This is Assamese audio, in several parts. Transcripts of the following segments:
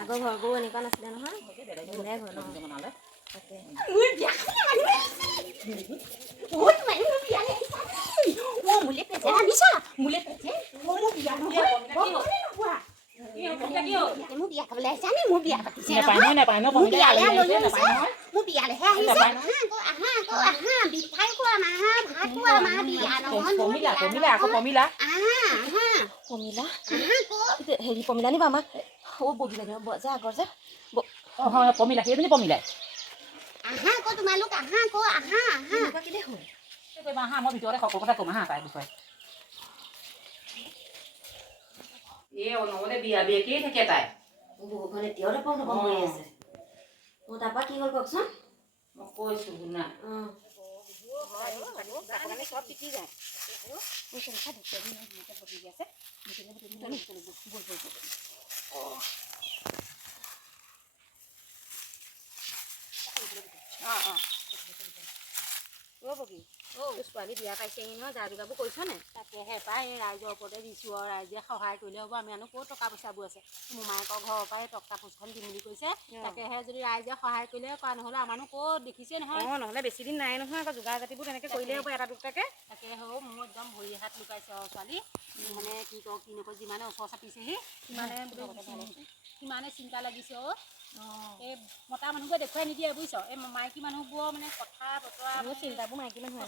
আগৰ ঘৰবোৰ এনেকুৱা নাছিলে নহয় বেলেগ ঘৰ বনালে তাকে মোৰ বিয়া খাবলৈ আহিছে আমি মোৰ বিয়া পাতিছে মোৰ বিয়ালৈ মোৰ বিয়ালৈহে আহিছে আহা বিঠাই খোৱা মা ভাত খোৱা মা বিয়া নহয় পমিলা হেৰি পমিলা নিবা আমাক বগী লাগে যে আগৰ যে পমিলা সেইজনী পমিলাই আহা আকৌ তোমালোক আহা আকৌ আহা কেলে হ'ল আহা মই ভিতৰতে সকলো কথা ক'ম আহা তাইৰ বিষয়ে নহ'লে বিয়া বিয়াকেই থাকে তাই বহুখন এতিয়াও দেখোন হৈ আছে তাৰপৰা কি হ'ল কওকচোন মই কৈছোঁ শুনা চব টিকি যায় ছোৱালী বিয়া পাইছেহি নহয় যা যোগাৰবোৰ কৰিছ নে তাকেহে পাই এই ৰাইজৰ ওপৰতে দিছোঁ আৰু ৰাইজে সহায় কৰিলে হ'ব আমি আনো ক'ত টকা পইচাবোৰ আছে মোমায়েকৰ ঘৰৰ পৰাই টকা পোচখন দিম বুলি কৈছে তাকেহে যদি ৰাইজে সহায় কৰিলে কৰা নহ'লে আমাৰনো ক'ত দেখিছে নহয় নহ'লে বেছি দিন নাই নহয় আকৌ যোগাৰ জাতিবোৰ তেনেকৈ কৰিলেই হ'ব এটা দুটাকে তাকে হ'ব মোৰ একদম ভৰি হাত লুকাইছে আৰু ছোৱালী মানে কি কওঁ কি নকওঁ যিমানে ওচৰ চাপিছেহি সিমানে চিন্তা লাগিছে এই মতা মানুহবোৰে দেখুৱাই নিদিয়ে বুজিছ এই মাইকী মানুহবোৰৰ মানে কথা বতৰা চিন্তাবোৰ মাইকী মানুহ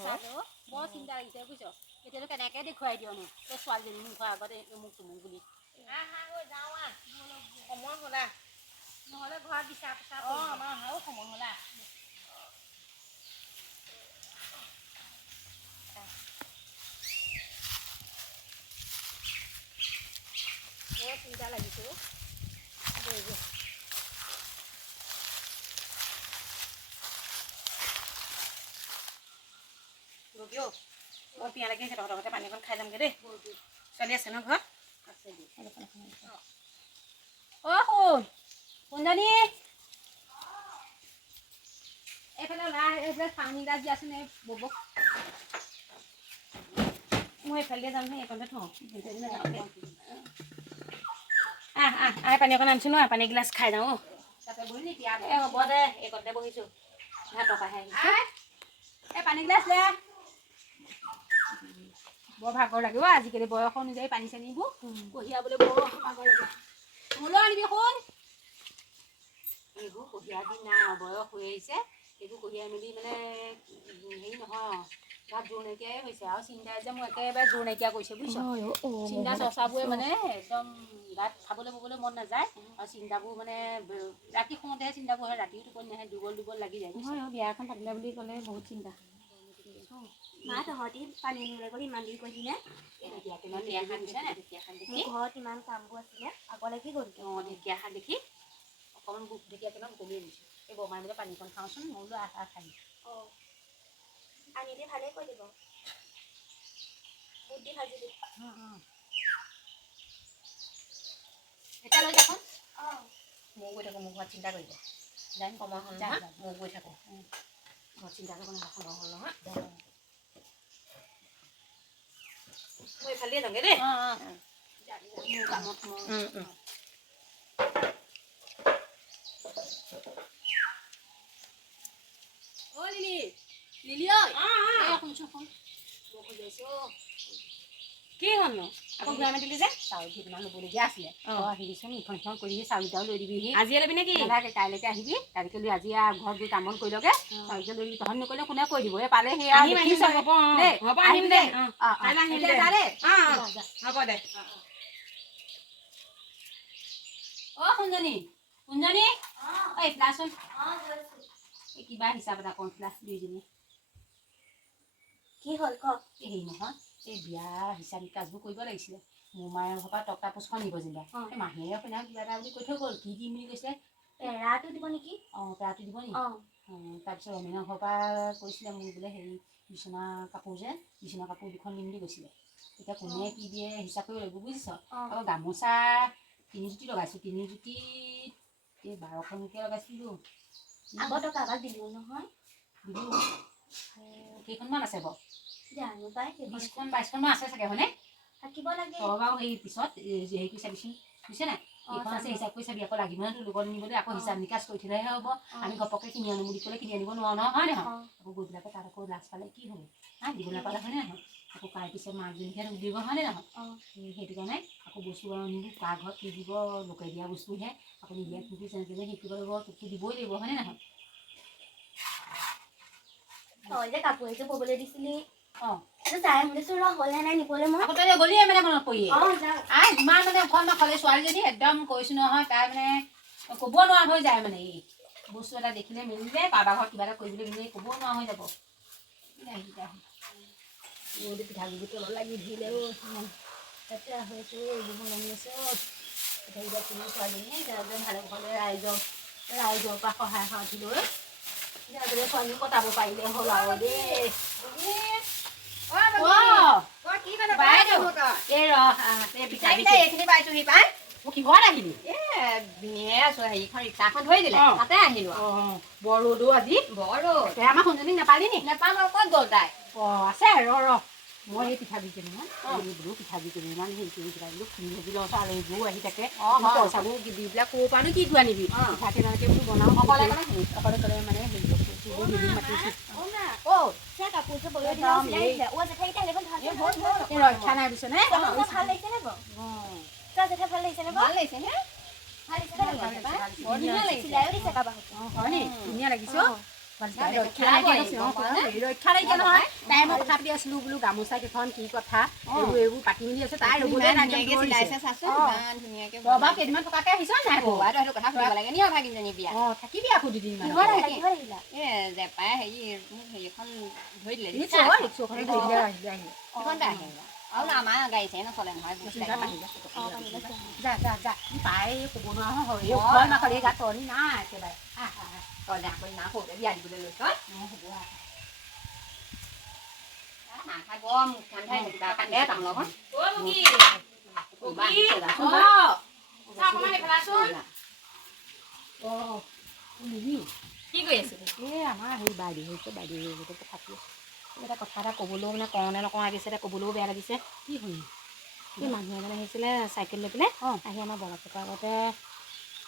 বৰ চিন্তা লাগিছে বুজিছ এতিয়াতো কেনেকৈ দেখুৱাই দিয়নো এই ছোৱালীজনী মুখৰ আগতে মোক তুমি বুলি সময় হ'লা নহ'লে ঘৰত বিচাৰ পোচাৰ আমাৰ অহাও সময় হ'লা বৰ চিন্তা লাগিছে মই পিয়া লাগি আছে তহঁতৰ ঘৰতে পানী অকণ খাই যামগৈ দেই ছোৱালী আছে ন ঘৰত আছে কোনজনী এইফালে ওলাই এইফালে পানী গাছ দিয়াচোন এই ববক মই এইফালে যাম নহয় এইফালে থওঁ পানী অকণ আনিছোঁ নহয় পানী গিলাচ খাই যাওঁ তাতে বহি নেকি হ'ব দে এইকণতে বহিছোঁ ভাতৰ পৰাহে আহিছোঁ এই পানী গিলাচ দে বৰ ভাগৰ লাগিব আজিকালি বয়স অনুযায়ী পানী চানীবোৰ কঢ়িয়াবলৈ বৰ ভাগৰ লাগে মোলৈ আনিবি শুন এইবোৰ কঢ়িয়াৰ দিন নাই বয়স হৈ আহিছে এইবোৰ কঢ়িয়াই মেলি মানে হেৰি নহয় গাত জোৰ নাইকিয়াই হৈছে আৰু চিন্তাই যে মোৰ একেবাৰে জোৰ নাইকিয়া কৰিছে বুজিছ চিন্তা চৰ্চাবোৰে মানে একদম গাত খাবলৈ ববলৈ মন নাযায় আৰু চিন্তাবোৰ মানে ৰাতি শুওঁতেহে চিন্তাবোৰ হয় ৰাতিও টোপনি নাহে দুৰ্বল লাগি যায় নহয় বিয়া এখন পাতিলে বুলি ক'লে বহুত চিন্তা মা তহঁতি পানী নিবলৈ গ'লে ইমান দেৰি কৰিলি নে ঘৰত ইমান কামবোৰ আছিলে আগলৈকে গ'ল ঢেকীয়া শাক দেখি অকণমান বুক ঢেকীয়া কেইটামান কমি আনিছোঁ এই বমাই বোলে পানীকণ খাওঁচোন মই বোলো আহ খাই আনিলে ভালেই কৰি দিব বুট দি ভাজি দিব এতিয়া লৈ যাচোন ময়ো গৈ থাকোঁ মোৰ ঘৰত চিন্তা কৰিব যাই সময় হ'ল নহয় ময়ো গৈ থাকোঁ ঘৰত চিন্তা কৰিব সময় হ'ল নহয় মই এইফালে যাওঁগৈ দেই মোৰ কামত কি হ'লনো আকৌ ঘূৰাই মাতিলি যে চাউল কেইটামান ল'বলগীয়া আছিলে আহিবিচোন ইখন সিখন কৰি চাউলকেইটাও লৈ দিবিহি আজি ল'বি নেকি নালাগে কাইলৈকে আহিবি কাইলৈকে লৈ আজি ঘৰত গৈ কাম বন কৰি লগে চাউলকেইটা লৈ দিবি তহঁত নকৰিলে কোনে কৰি দিব এই পালে সেয়া আহিম দে হ'ব দে কুঞ্জনী এই ফ্লাচোন কিবা হিচাপ এটা কৰোঁ ফ্লা দুইজনী কি হ'ল কওক হেৰি নহয় এই বিয়া হিচাপ নিকাচবোৰ কৰিব লাগিছিলে মোমায়েৰ ঘৰৰ পৰা টকা পোচখন নিব যেনিবা এই মাহীয়ে আপোনাৰ কিবা এটা বুলি কৈ থৈ গ'ল কি দিম বুলি কৈছে পেৰাটো দিব নেকি পেৰাটো দিব নেকি তাৰপিছত অমিনৰ ঘৰৰ পৰা কৈছিলে মোক বোলে হেৰি বিচনা কাপোৰ দুখন দিম বুলি কৈছিলে এতিয়া কোনে কি দিয়ে হিচাপ কৰিব লাগিব বুজিছ আকৌ গামোচা 3 জুতি লগাইছোঁ 3 জুতিত এই 12খনকৈ লগাইছিলোঁ আগত কাৰোবাক দিলো নহয় কেইখনমান আছে বাৰু জানো পাই 20খন 22খনমান আছে চাগে হয়নে থাকিব লাগে তই বাৰু সেই পিছত হেৰি কৰি চাবিচোন বুজিছে নাই এইখন আছে হিচাপ কৰি চাবি আকৌ লাগিব নহয় তোৰ লগত নিবলৈ আকৌ হিচাপ নিকাচ কৰি থলেহে হ'ব আমি ঘপককৈ কিনি আনো বুলি ক'লে কিনি আনিব নোৱাৰো নহয় হয় নহয় আকৌ গৈ পেলাই তাত আকৌ লাজ পালে কি হ'ব দিব নাপালে হয়নে নহয় আকৌ কাৰ পিছত মাকজনীহে দিব হয়নে নহয় সেইটো কাৰণে আকৌ বস্তু আনিব কাৰ ঘৰত কি দিব লোকে দিয়া বস্তুহে আকৌ নিদিয়া কিন্তু যেনেকৈ শিকিব লাগিব তোকতো দিবই লাগিব হয়নে নহয় তই যে কাপোৰ এযোৰ ববলৈ দিছিলি অঁ চাই শুনিছো ৰ হ'লে নাই নিবলৈ মই আকৌ তই গলিয়ে মানে মনত পৰিয়ে যাওঁ ইমান মানে অকণমান খালে ছোৱালীজনী একদম কৈছোঁ নহয় তাই মানে ক'ব নোৱাৰা হৈ যায় মানে এই বস্তু এটা দেখিলে মেলিলে কাৰোবাৰ ঘৰত কিবা এটা কৰিবলৈ গ'লে ক'ব নোৱাৰা হৈ যাব পিঠাগুড়ি তলত লাগি ধৰিলে তাতে হৈছো এইবোৰ লাগি আছে পিঠাগুড়ি কোনো ছোৱালীজনী ভালে ভালে ৰাইজৰ পৰা সহায় সাৰথি লৈ ছোৱালী কটাব পাৰিলে হ'ল আৰু দেই কিহত আহিলি ৰিক্সাখন ধৰি দিলে তাতে আহিলো বৰ ৰ'দো আজি বৰ ৰ'দ তই আমাৰ শুনজনীক নাপালি নি নেপাম আৰু ক'ত গ'ল তাই আছে ৰ মই এই পিঠাগুড়ি কেইটামান বোলো পিঠাগুড়ি কেইটামান হেৰি কৰি পেলাই বোলো খুলি ভাবি লওঁ আৰু এইবোৰো আহি থাকে পইচাবোৰ দি পেলাই ক'ৰ পৰানো কি তোৰ আনিবি পিঠা কেইটাকে বোলো বনাওঁ অকলে অকলে মানে হেৰি কাপোৰযোৰ বলৈ ৰক্ষা নাই বুজিছে নে ভাল লাগিছে নে বাৰু তই জেঠা ভাল লাগিছে নে ভাল লাগিছে নে হয় নি ধুনীয়া লাগিছে ৰক্ষা নাইকিয়া নহয় তাই মই কথা পাতি আছিলো বোলো গামোচা কেইখন কি কথা এইবোৰ পাতি মেলি আছে তাই ৰ'বলে বাৰু কেইদিনমান থকাকে আহিছ নাই কথা শুনিব লাগে নি ভাগিনজনী বিয়া থাকিবি আকৌ দুদিনমান জেপাই হেৰি মোক হেৰিখন ধৰি দিলে আৰু আমাৰ গাড়ী চাড়ী নচলে নহয় পাই ক'ব নোৱাৰা গাত তৰি নাই একেবাৰে বিয়া দিবলৈ লৈছ কি কৰি আছিলি আমাৰ সেই বাইদেউ হৈছে বাইদেউ কথা পাতি এটা কথা এটা ক'বলৈও মানে কওঁ নে নকওঁ লাগিছে এতিয়া ক'বলৈও বেয়া লাগিছে কি হ'ল এই মানুহ এজনে আহিছিলে চাইকেল লৈ পেলাই আহি আমাৰ বগা চকাৰ আগতে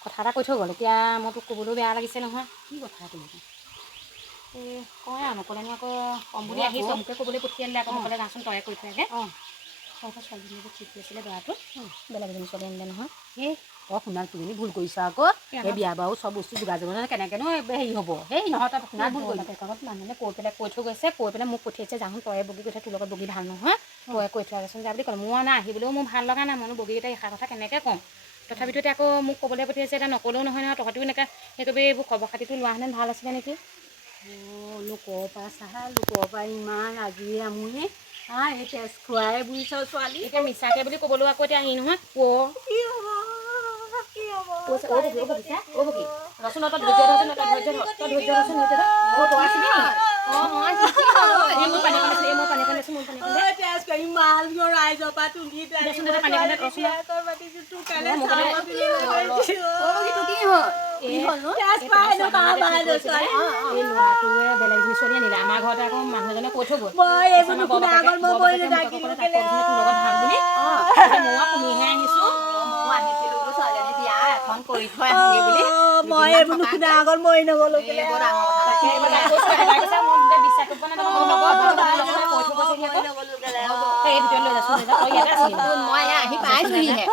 কথা এটা কৈ থৈ গ'ল এতিয়া মই তোক ক'বলৈও বেয়া লাগিছে নহয় কি কথা তেনেকৈ এই কয় আৰু নক'লেনো আকৌ ক'ম বুলি আহিছোঁ মোকে ক'বলৈ পঠিয়াই দিলে আকৌ নক'লে যাচোন তয়ে কৈ থৈ আগে তহঁতৰ ছোৱালীজনী যে ঠিক হৈছিলে বেয়াটো বেলেগ এজনী ছোৱালী আনিলে নহয় সেই শুনাল তুমি ভুল কৰিছা আকৌ এই বিয়া বাৰু চব বস্তু যোগাযোগ কেনেকৈনো হেৰি হ'ব সেই নহয় তই শুনাত ভুল কৰিছে লগত মানুহে কৈ পেলাই কৈ থৈ গৈছে কৈ পেলাই মোক পঠিয়াইছে যাচোন তয়ে বগী কৈছে তোৰ লগত বগী ভাল নহয় তয়ে কৈ থৈ আছোন যা বুলি ক'লে মোৰ নাই আহিবলৈও মোৰ ভাল লগা নাই মইনো বগীকেইটা এষাৰ কথা কেনেকৈ ক'ম তথাপিতো এতিয়া আকৌ মোক ক'বলৈ পঠিয়াইছে এতিয়া নক'লেও নহয় নহয় তহঁতিও এনেকৈ সেই কৰি এইবোৰ খবৰ খাতিটো লোৱাহেঁতেন ভাল আছিলে নেকি লোকৰ পৰা চাহা লোকৰ পৰা ইমান আজি আমুনি এই তেজ খোৱাই বুজিছ ছোৱালী এতিয়া মিছাকে বুলি ক'বলৈ আকৌ এতিয়া আহি নহয় আমাৰ ঘৰতে আকৌ মানুহ এজনে কৈ থৈ গ'ল কৰি থৈ আহোঁগৈ বুলি মই এইবোৰ নুশুনা আগত মই নগ'লো মই আহি পাইছোহিহে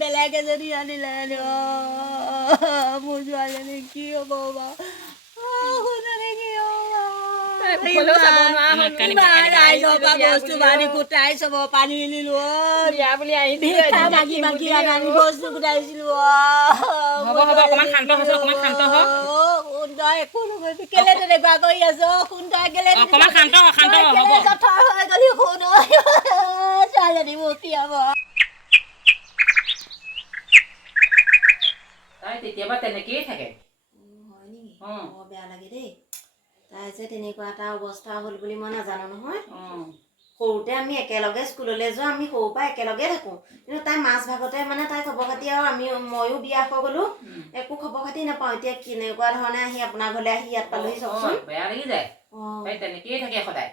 বেলেগ এজনী আনিলে মোৰ ছোৱালীজনী কি হ'ব বস্তু বানি গোটাই চব পানী নিলো বস্তু গোটাইছিলো সুন্দৰ একো নহয় কেলে তেনেকুৱা কৰি আছ সুন্দৰ কেলে অকণমান শান্ত হ, শান্ত হ, হ'ব। জঠৰ হৈ গলি সুন্দৰ ছোৱালীজনী মুক্তি হ'ব তাই তেতিয়াবা তেনেকেই থাকে হয় নেকি অঁ বৰ বেয়া লাগে দেই তাই যে তেনেকুৱা এটা অৱস্থা হ'ল বুলি মই নাজানো নহয় অঁ সৰুতে আমি একেলগে স্কুললৈ যোৱা আমি সৰুৰ পৰা একেলগে থাকোঁ কিন্তু তাই মাছ ভাগতে মানে তাই খবৰ খাতি আৰু ময়ো বিয়া হৈ গ'লোঁ একো খবৰ খাতি নাপাওঁ এতিয়া কেনেকুৱা ধৰণে আহি আপোনাৰ ঘৰলৈ আহি ইয়াত পালোহি চাওকচোন বেয়া লাগি যায় অঁ তাই তেনেকেই থাকে সদায়